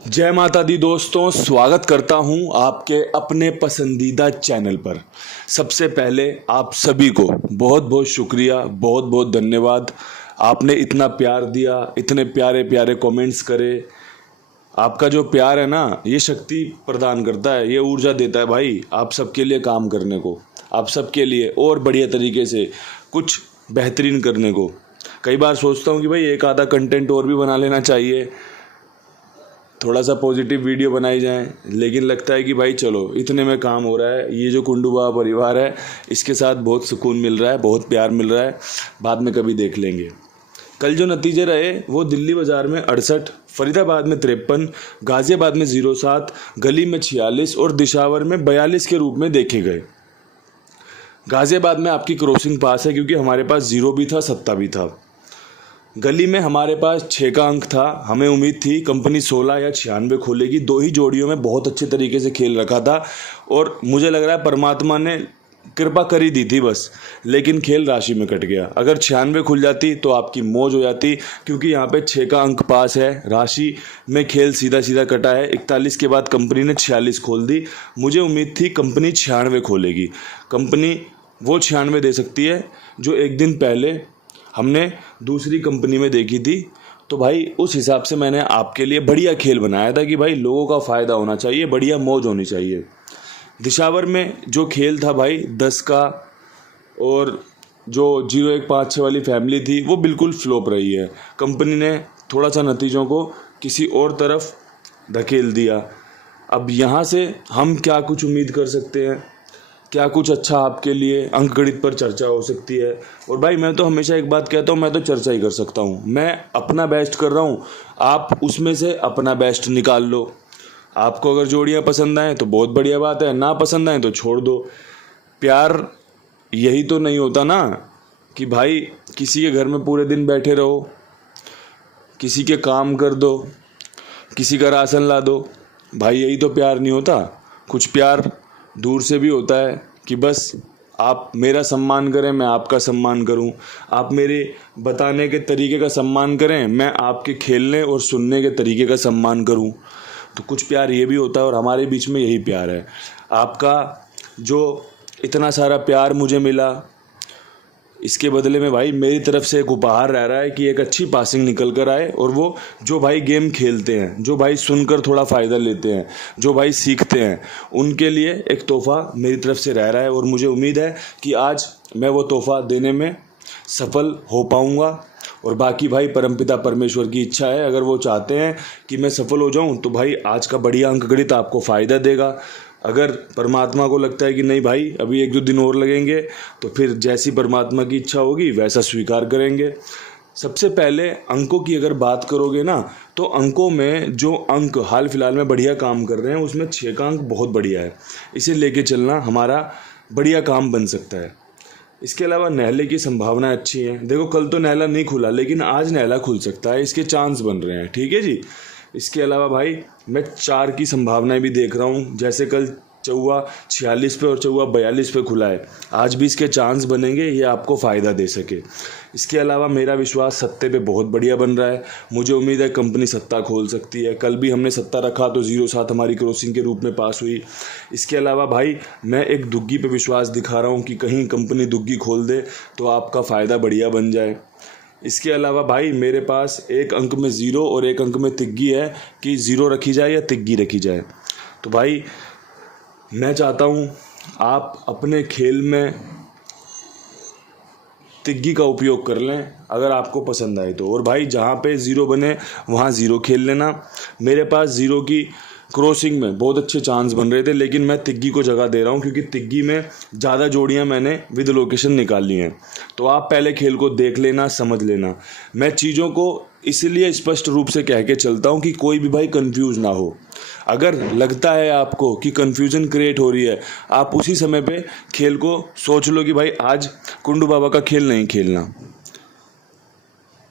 जय माता दी दोस्तों, स्वागत करता हूं आपके अपने पसंदीदा चैनल पर। सबसे पहले आप सभी को बहुत बहुत शुक्रिया, बहुत बहुत धन्यवाद। आपने इतना प्यार दिया, इतने प्यारे प्यारे कमेंट्स करे। आपका जो प्यार है ना, ये शक्ति प्रदान करता है, ये ऊर्जा देता है भाई आप सबके लिए काम करने को, आप सबके लिए और बढ़िया तरीके से कुछ बेहतरीन करने को। कई बार सोचता हूँ कि भाई एक आधा कंटेंट और भी बना लेना चाहिए, थोड़ा सा पॉजिटिव वीडियो बनाई जाए, लेकिन लगता है कि भाई चलो इतने में काम हो रहा है। ये जो कुंडू बाबा परिवार है, इसके साथ बहुत सुकून मिल रहा है, बहुत प्यार मिल रहा है, बाद में कभी देख लेंगे। कल जो नतीजे रहे वो दिल्ली बाज़ार में 68, फरीदाबाद में 53, गाज़ियाबाद में 07, गली में 46 और दिशावर में 42 के रूप में देखे गए। गाज़ियाबाद में आपकी क्रॉसिंग पास है क्योंकि हमारे पास 0 भी था, 7 भी था। गली में हमारे पास 6 का अंक था। हमें उम्मीद थी कंपनी 16 या 96 खोलेगी। 2 ही जोड़ियों में बहुत अच्छे तरीके से खेल रखा था और मुझे लग रहा है परमात्मा ने कृपा कर ही दी थी बस, लेकिन खेल राशि में कट गया। अगर 96 खुल जाती तो आपकी मौज हो जाती, क्योंकि यहाँ पे 6 का अंक पास है। राशि में खेल सीधा सीधा कटा है। 41 के बाद कंपनी ने 46 खोल दी। मुझे उम्मीद थी कंपनी 96 खोलेगी। कंपनी वो 96 दे सकती है जो एक दिन पहले हमने दूसरी कंपनी में देखी थी। तो भाई उस हिसाब से मैंने आपके लिए बढ़िया खेल बनाया था कि भाई लोगों का फ़ायदा होना चाहिए, बढ़िया मौज होनी चाहिए। दिशावर में जो खेल था भाई 10 का, और जो 0156 वाली फैमिली थी वो बिल्कुल फ्लॉप रही है। कंपनी ने थोड़ा सा नतीजों को किसी और तरफ धकेल दिया। अब यहाँ से हम क्या कुछ उम्मीद कर सकते हैं, क्या कुछ अच्छा आपके लिए अंकगणित पर चर्चा हो सकती है। और भाई मैं तो हमेशा एक बात कहता हूँ, मैं तो चर्चा ही कर सकता हूँ। मैं अपना बेस्ट कर रहा हूँ, आप उसमें से अपना बेस्ट निकाल लो। आपको अगर जोड़ियाँ पसंद आएँ तो बहुत बढ़िया बात है, ना पसंद आएँ तो छोड़ दो। प्यार यही तो नहीं होता ना कि भाई किसी के घर में पूरे दिन बैठे रहो, किसी के काम कर दो, किसी का राशन ला दो। भाई यही तो प्यार नहीं होता। कुछ प्यार दूर से भी होता है कि बस आप मेरा सम्मान करें, मैं आपका सम्मान करूं। आप मेरे बताने के तरीके का सम्मान करें, मैं आपके खेलने और सुनने के तरीके का सम्मान करूं। तो कुछ प्यार ये भी होता है और हमारे बीच में यही प्यार है। आपका जो इतना सारा प्यार मुझे मिला, इसके बदले में भाई मेरी तरफ से एक उपहार रह रहा है कि एक अच्छी पासिंग निकल कर आए। और वो जो भाई गेम खेलते हैं, जो भाई सुनकर थोड़ा फ़ायदा लेते हैं, जो भाई सीखते हैं, उनके लिए एक तोहफ़ा मेरी तरफ से रह रहा है। और मुझे उम्मीद है कि आज मैं वो तोहफ़ा देने में सफल हो पाऊँगा। और बाकी भाई परमपिता परमेश्वर की इच्छा है, अगर वो चाहते हैं कि मैं सफल हो जाऊं तो भाई आज का बढ़िया अंकगणित आपको फ़ायदा देगा। अगर परमात्मा को लगता है कि नहीं भाई अभी 1-2 दिन और लगेंगे, तो फिर जैसी परमात्मा की इच्छा होगी वैसा स्वीकार करेंगे। सबसे पहले अंकों की अगर बात करोगे ना, तो अंकों में जो अंक हाल फिलहाल में बढ़िया काम कर रहे हैं उसमें 6 का अंक बहुत बढ़िया है। इसे लेके चलना हमारा बढ़िया काम बन सकता है। इसके अलावा नहले की संभावनाएं अच्छी हैं। देखो कल तो नहला नहीं खुला, लेकिन आज नहला खुल सकता है, इसके चांस बन रहे हैं। ठीक है जी। इसके अलावा भाई मैं 4 की संभावनाएं भी देख रहा हूँ। जैसे कल चौवा 46 पे और चौवा 42 पे खुला है, आज भी इसके चांस बनेंगे, ये आपको फ़ायदा दे सके। इसके अलावा मेरा विश्वास सत्ते पे बहुत बढ़िया बन रहा है। मुझे उम्मीद है कंपनी सत्ता खोल सकती है। कल भी हमने सत्ता रखा तो 07 हमारी क्रॉसिंग के रूप में पास हुई। इसके अलावा भाई मैं एक दुग्गी पे विश्वास दिखा रहा हूँ कि कहीं कंपनी दुग्गी खोल दे तो आपका फ़ायदा बढ़िया बन जाए। इसके अलावा भाई मेरे पास एक अंक में 0 और एक अंक में तिग्गी है कि 0 रखी जाए या तिग्गी रखी जाए। तो भाई मैं चाहता हूँ आप अपने खेल में तिग्गी का उपयोग कर लें अगर आपको पसंद आए तो। और भाई जहाँ पे 0 बने वहाँ 0 खेल लेना। मेरे पास 0 की क्रॉसिंग में बहुत अच्छे चांस बन रहे थे, लेकिन मैं तिग्गी को जगह दे रहा हूँ क्योंकि तिग्गी में ज़्यादा जोड़ियाँ मैंने विद लोकेशन निकाली हैं। तो आप पहले खेल को देख लेना, समझ लेना। मैं चीज़ों को इसलिए स्पष्ट रूप से कह के चलता हूँ कि कोई भी भाई कंफ्यूज ना हो। अगर लगता है आपको कि कंफ्यूजन क्रिएट हो रही है, आप उसी समय पे खेल को सोच लो कि भाई आज कुंडू बाबा का खेल नहीं खेलना,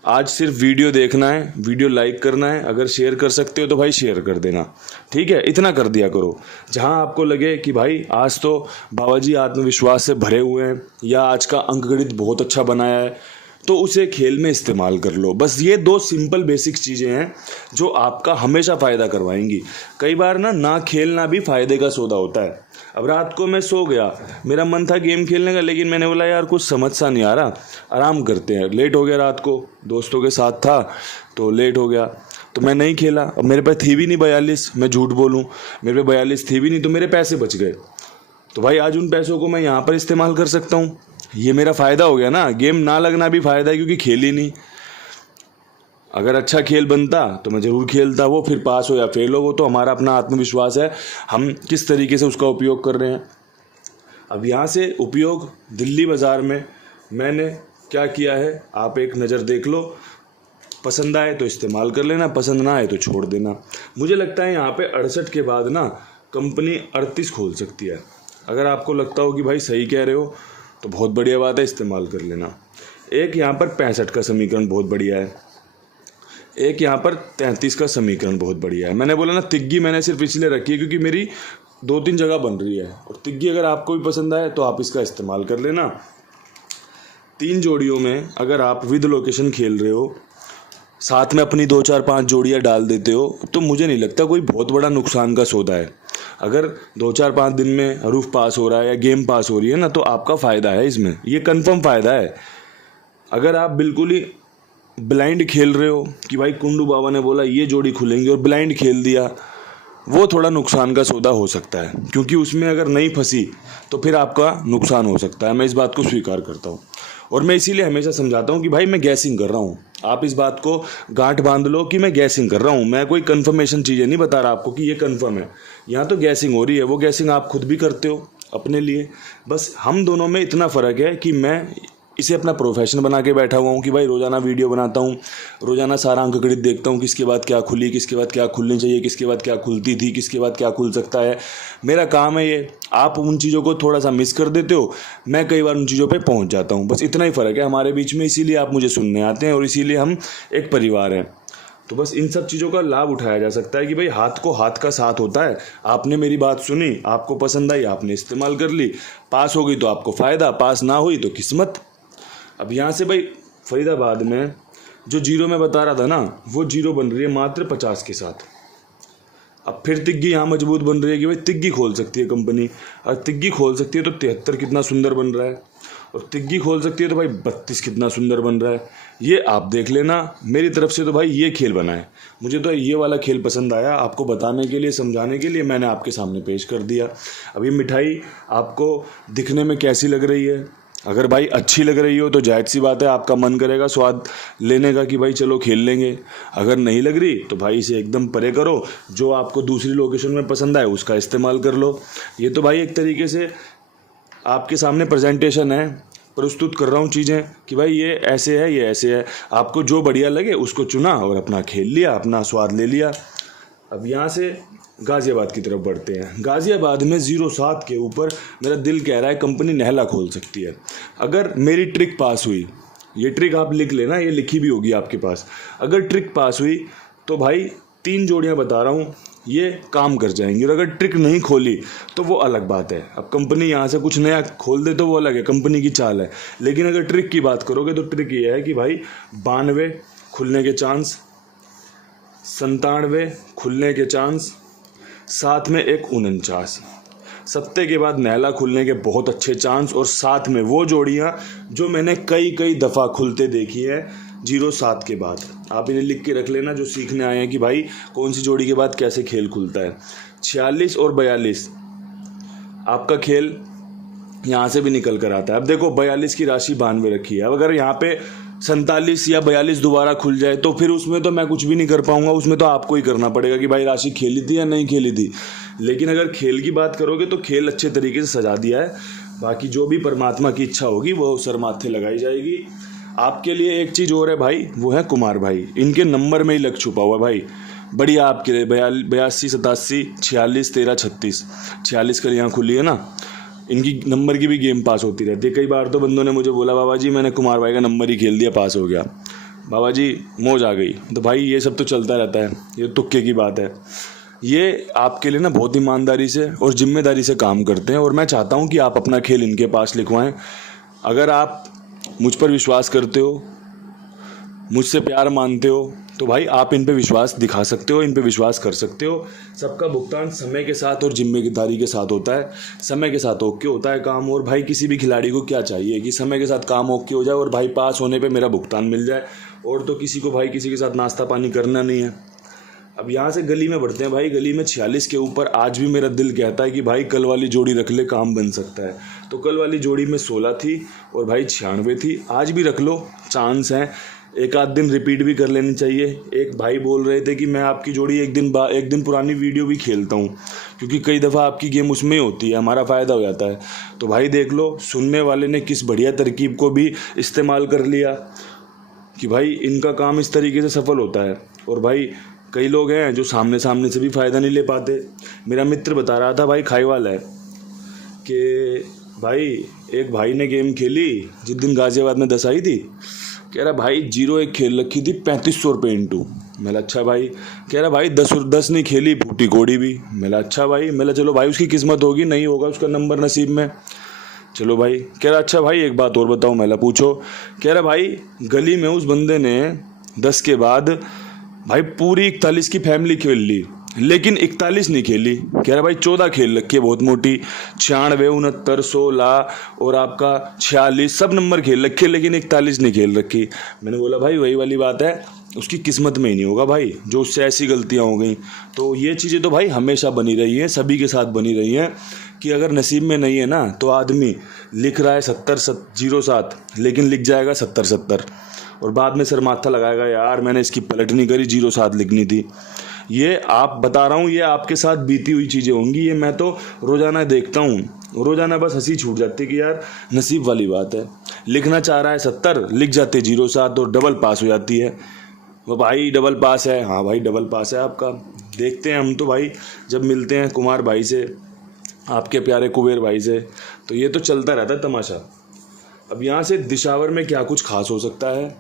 आज सिर्फ वीडियो देखना है, वीडियो लाइक करना है। अगर शेयर कर सकते हो तो भाई शेयर कर देना। ठीक है, इतना कर दिया करो। जहां आपको लगे कि भाई आज तो बाबा जी आत्मविश्वास से भरे हुए हैं या आज का अंकगणित बहुत अच्छा बनाया है, तो उसे खेल में इस्तेमाल कर लो। बस ये 2 सिंपल बेसिक चीज़ें हैं जो आपका हमेशा फ़ायदा करवाएंगी। कई बार ना खेलना भी फ़ायदे का सौदा होता है। अब रात को मैं सो गया, मेरा मन था गेम खेलने का, लेकिन मैंने बोला यार कुछ समझ सा नहीं आ रहा, आराम करते हैं। लेट हो गया, रात को दोस्तों के साथ था तो लेट हो गया, तो मैं नहीं खेला। अब मेरे पास थी भी नहीं 42, मैं झूठ बोलूँ, मेरे पे 42 थी भी नहीं, तो मेरे पैसे बच गए। तो भाई आज उन पैसों को मैं यहाँ पर इस्तेमाल कर सकता हूँ, ये मेरा फ़ायदा हो गया ना। गेम ना लगना भी फ़ायदा है क्योंकि खेल ही नहीं। अगर अच्छा खेल बनता तो मैं ज़रूर खेलता, वो फिर पास हो या फेल हो वो तो हमारा अपना आत्मविश्वास है, हम किस तरीके से उसका उपयोग कर रहे हैं। अब यहाँ से उपयोग दिल्ली बाज़ार में मैंने क्या किया है आप एक नज़र देख लो। पसंद आए तो इस्तेमाल कर लेना, पसंद ना आए तो छोड़ देना। मुझे लगता है यहाँ पे 68 के बाद ना कंपनी 38 खोल सकती है। अगर आपको लगता हो कि भाई सही कह रहे हो तो बहुत बढ़िया बात है, इस्तेमाल कर लेना। एक यहाँ पर 65 का समीकरण बहुत बढ़िया है, एक यहाँ पर 33 का समीकरण बहुत बढ़िया है। मैंने बोला ना तिग्गी मैंने सिर्फ इसलिए रखी है क्योंकि मेरी 2-3 जगह बन रही है, और तिग्गी अगर आपको भी पसंद आए तो आप इसका इस्तेमाल कर लेना। 3 जोड़ियों में अगर आप विद लोकेशन खेल रहे हो, साथ में अपनी 2-4-5 जोड़ियाँ डाल देते हो, तो मुझे नहीं लगता कोई बहुत बड़ा नुकसान का सौदा है। अगर 2-4-5 दिन में हरूफ पास हो रहा है या गेम पास हो रही है ना, तो आपका फ़ायदा है इसमें, ये कंफर्म फ़ायदा है। अगर आप बिल्कुल ही ब्लाइंड खेल रहे हो कि भाई कुंडू बाबा ने बोला ये जोड़ी खुलेंगी और ब्लाइंड खेल दिया, वो थोड़ा नुकसान का सौदा हो सकता है, क्योंकि उसमें अगर नहीं फंसी तो फिर आपका नुकसान हो सकता है। मैं इस बात को स्वीकार करता हूँ, और मैं इसीलिए हमेशा समझाता हूँ कि भाई मैं गैसिंग कर रहा हूँ। आप इस बात को गांठ बांध लो कि मैं गैसिंग कर रहा हूँ, मैं कोई कंफर्मेशन चीज़ें नहीं बता रहा आपको कि ये कंफर्म है। यहाँ तो गैसिंग हो रही है, वो गैसिंग आप खुद भी करते हो अपने लिए। बस हम दोनों में इतना फ़र्क है कि मैं इसे अपना प्रोफेशन बना के बैठा हुआ हूँ कि भाई रोज़ाना वीडियो बनाता हूँ, रोज़ाना सारा अंक गणित देखता हूँ, किसके बाद क्या खुली, किसके बाद क्या खुलनी चाहिए, किसके बाद क्या खुलती थी, किसके बाद क्या खुल सकता है। मेरा काम है ये। आप उन चीज़ों को थोड़ा सा मिस कर देते हो, मैं कई बार उन चीज़ों पे पहुँच जाता हूँ। बस इतना ही फ़र्क है हमारे बीच में, इसीलिए आप मुझे सुनने आते हैं और इसीलिए हम एक परिवार हैं। तो बस इन सब चीज़ों का लाभ उठाया जा सकता है कि भाई हाथ को हाथ का साथ होता है। आपने मेरी बात सुनी, आपको पसंद आई, आपने इस्तेमाल कर ली, पास हो गई तो आपको फ़ायदा, पास ना हुई तो किस्मत। अब यहाँ से भाई फरीदाबाद में जो जीरो में बता रहा था ना, वो जीरो बन रही है मात्र 50 के साथ। अब फिर तिग्गी यहाँ मजबूत बन रही है कि भाई तिग्गी खोल सकती है कंपनी, और तिग्गी खोल सकती है तो 73 कितना सुंदर बन रहा है, और तिग्गी खोल सकती है तो भाई 32 कितना सुंदर बन रहा है। ये आप देख लेना। मेरी तरफ से तो भाई ये खेल बना है, मुझे तो ये वाला खेल पसंद आया। आपको बताने के लिए, समझाने के लिए मैंने आपके सामने पेश कर दिया। अब ये मिठाई आपको दिखने में कैसी लग रही है? अगर भाई अच्छी लग रही हो तो जाहिर सी बात है आपका मन करेगा स्वाद लेने का कि भाई चलो खेल लेंगे। अगर नहीं लग रही तो भाई इसे एकदम परे करो, जो आपको दूसरी लोकेशन में पसंद आए उसका इस्तेमाल कर लो। ये तो भाई एक तरीके से आपके सामने प्रेजेंटेशन है, प्रस्तुत कर रहा हूँ चीज़ें कि भाई ये ऐसे है, ये ऐसे है। आपको जो बढ़िया लगे उसको चुना और अपना खेल लिया, अपना स्वाद ले लिया। अब यहाँ से गाज़ियाबाद की तरफ बढ़ते हैं। गाज़ियाबाद में 07 के ऊपर मेरा दिल कह रहा है कंपनी नहला खोल सकती है। अगर मेरी ट्रिक पास हुई, ये ट्रिक आप लिख लेना, ये लिखी भी होगी आपके पास। अगर ट्रिक पास हुई तो भाई 3 जोड़ियाँ बता रहा हूँ, ये काम कर जाएंगी। और अगर ट्रिक नहीं खोली तो वो अलग बात है। अब कंपनी यहाँ से कुछ नया खोल दे तो वो अलग है, कंपनी की चाल है। लेकिन अगर ट्रिक की बात करोगे तो ट्रिक ये है कि भाई 92 खुलने के चांस, 97 खुलने के चांस, साथ में एक 49, 70 के बाद नहला खुलने के बहुत अच्छे चांस, और साथ में वो जोड़ियाँ जो मैंने कई दफ़ा खुलते देखी है 07 के बाद। आप इन्हें लिख के रख लेना जो सीखने आए हैं कि भाई कौन सी जोड़ी के बाद कैसे खेल खुलता है। 46 और 42 आपका खेल यहाँ से भी निकल कर आता है। अब देखो 42 की राशि 92 रखी है। अब अगर यहाँ पे 47 या 42 दोबारा खुल जाए तो फिर उसमें तो मैं कुछ भी नहीं कर पाऊंगा, उसमें तो आपको ही करना पड़ेगा कि भाई राशि खेली थी या नहीं खेली थी। लेकिन अगर खेल की बात करोगे तो खेल अच्छे तरीके से सजा दिया है। बाकी जो भी परमात्मा की इच्छा होगी वो सर माथे लगाई जाएगी। आपके लिए एक चीज़ और है भाई, वो है कुमार भाई। इनके नंबर में ही लग छुपा हुआ है भाई, बढ़िया आपके लिए। 82, 87, 46, 13, 36, 46 कर यहाँ खुली है ना। इनकी नंबर की भी गेम पास होती रहती है। कई बार तो बंदों ने मुझे बोला बाबा जी मैंने कुमार भाई का नंबर ही खेल दिया, पास हो गया, बाबा जी मौज आ गई। तो भाई ये सब तो चलता रहता है, ये तुक्के की बात है। ये आपके लिए ना बहुत ईमानदारी से और जिम्मेदारी से काम करते हैं, और मैं चाहता हूँ कि आप अपना खेल इनके पास लिखवाएं। अगर आप मुझ पर विश्वास करते हो, मुझसे प्यार मानते हो, तो भाई आप इन पे विश्वास दिखा सकते हो, इन पे विश्वास कर सकते हो। सबका भुगतान समय के साथ और जिम्मेदारी के साथ होता है। समय के साथ ओके होता है काम, और भाई किसी भी खिलाड़ी को क्या चाहिए कि समय के साथ काम ओके हो जाए और भाई पास होने पे मेरा भुगतान मिल जाए, और तो किसी को भाई किसी के साथ नाश्ता पानी करना नहीं है। अब यहाँ से गली में बढ़ते हैं भाई। गली में 46 के ऊपर आज भी मेरा दिल कहता है कि भाई कल वाली जोड़ी रख ले, काम बन सकता है। तो कल वाली जोड़ी में 16 थी और भाई 96 थी। आज भी रख लो, चांस है। एक आध दिन रिपीट भी कर लेनी चाहिए। एक भाई बोल रहे थे कि मैं आपकी जोड़ी एक दिन पुरानी वीडियो भी खेलता हूँ, क्योंकि कई दफ़ा आपकी गेम उसमें ही होती है, हमारा फ़ायदा हो जाता है। तो भाई देख लो, सुनने वाले ने किस बढ़िया तरकीब को भी इस्तेमाल कर लिया कि भाई इनका काम इस तरीके से सफल होता है। और भाई कई लोग हैं जो सामने से भी फ़ायदा नहीं ले पाते। मेरा मित्र बता रहा था, भाई खाई वाला है, कि भाई एक भाई ने गेम खेली जिस दिन गाज़ियाबाद में 10 आई थी। कह रहा भाई 0-1 खेल रखी थी, 3500 रुपये इंटू। मैंने अच्छा भाई। कह रहा भाई 10 नहीं खेली, फूटी कोड़ी भी। मैंने अच्छा भाई। मैंने चलो भाई उसकी किस्मत होगी, नहीं होगा उसका नंबर नसीब में, चलो भाई। कह रहा अच्छा भाई एक बात और बताओ। मैंने पूछो। कह रहा भाई गली में उस बंदे ने 10 के बाद भाई पूरी 41 की फैमिली खेल ली, लेकिन 41 नहीं खेली। कह रहा भाई 14 खेल रखी है बहुत मोटी, 96, 69, 16 और आपका 46 सब नंबर खेल रखे, लेकिन 41 नहीं खेल रखी। मैंने बोला भाई वही वाली बात है, उसकी किस्मत में ही नहीं होगा भाई, जो उससे ऐसी गलतियां हो गई। तो ये चीज़ें तो भाई हमेशा बनी रही हैं, सभी के साथ बनी रही हैं कि अगर नसीब में नहीं है ना, तो आदमी लिख रहा है 07, लेकिन लिख जाएगा 70 और बाद में सर माथा लगाएगा, यार मैंने इसकी पलट नहीं करी, 07 लिखनी थी। ये आप बता रहा हूँ, ये आपके साथ बीती हुई चीज़ें होंगी। ये मैं तो रोज़ाना देखता हूँ, रोज़ाना बस हंसी छूट जाती है कि यार नसीब वाली बात है। लिखना चाह रहा है 70, लिख जाते 07 और डबल पास हो जाती है। वो भाई डबल पास है, हाँ भाई डबल पास है आपका। देखते हैं हम तो भाई, जब मिलते हैं कुमार भाई से, आपके प्यारे कुबेर भाई से, तो ये तो चलता रहता है तमाशा। अब यहाँ से दिशावर में क्या कुछ खास हो सकता है।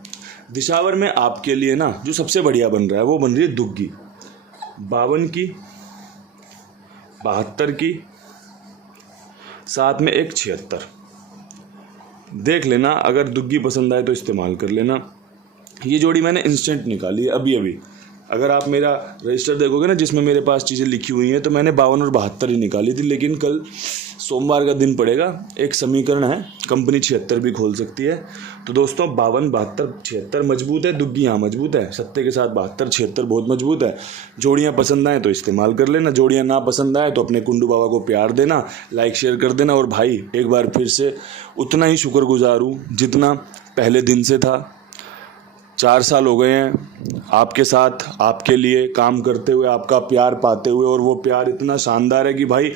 दिशावर में आपके लिए ना जो सबसे बढ़िया बन रहा है, वो बन रही है दुग्गी 52 की, 72 की, साथ में एक 76। देख लेना, अगर दुग्गी पसंद आए तो इस्तेमाल कर लेना। ये जोड़ी मैंने इंस्टेंट निकाली है अभी। अगर आप मेरा रजिस्टर देखोगे ना, जिसमें मेरे पास चीज़ें लिखी हुई हैं, तो मैंने 52 और 72 ही निकाली थी। लेकिन कल सोमवार का दिन पड़ेगा, एक समीकरण है, कंपनी 76 भी खोल सकती है। तो दोस्तों 52, 72, 76 मजबूत है, दुग्गी यहाँ मजबूत है, 70 के साथ 72, 76 बहुत मजबूत है। जोड़ियाँ पसंद आए तो इस्तेमाल कर लेना, जोड़ियाँ ना पसंद आए तो अपने कुंडू बाबा को प्यार देना, लाइक शेयर कर देना। और भाई एक बार फिर से उतना ही शुक्रगुजार हूँ जितना पहले दिन से था। 4 साल हो गए हैं आपके साथ, आपके लिए काम करते हुए, आपका प्यार पाते हुए, और वो प्यार इतना शानदार है कि भाई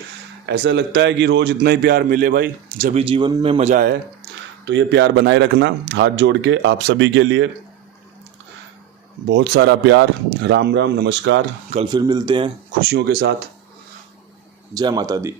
ऐसा लगता है कि रोज़ इतना ही प्यार मिले भाई, जब भी जीवन में मज़ा है। तो ये प्यार बनाए रखना, हाथ जोड़ के आप सभी के लिए बहुत सारा प्यार। राम राम, नमस्कार। कल फिर मिलते हैं खुशियों के साथ। जय माता दी।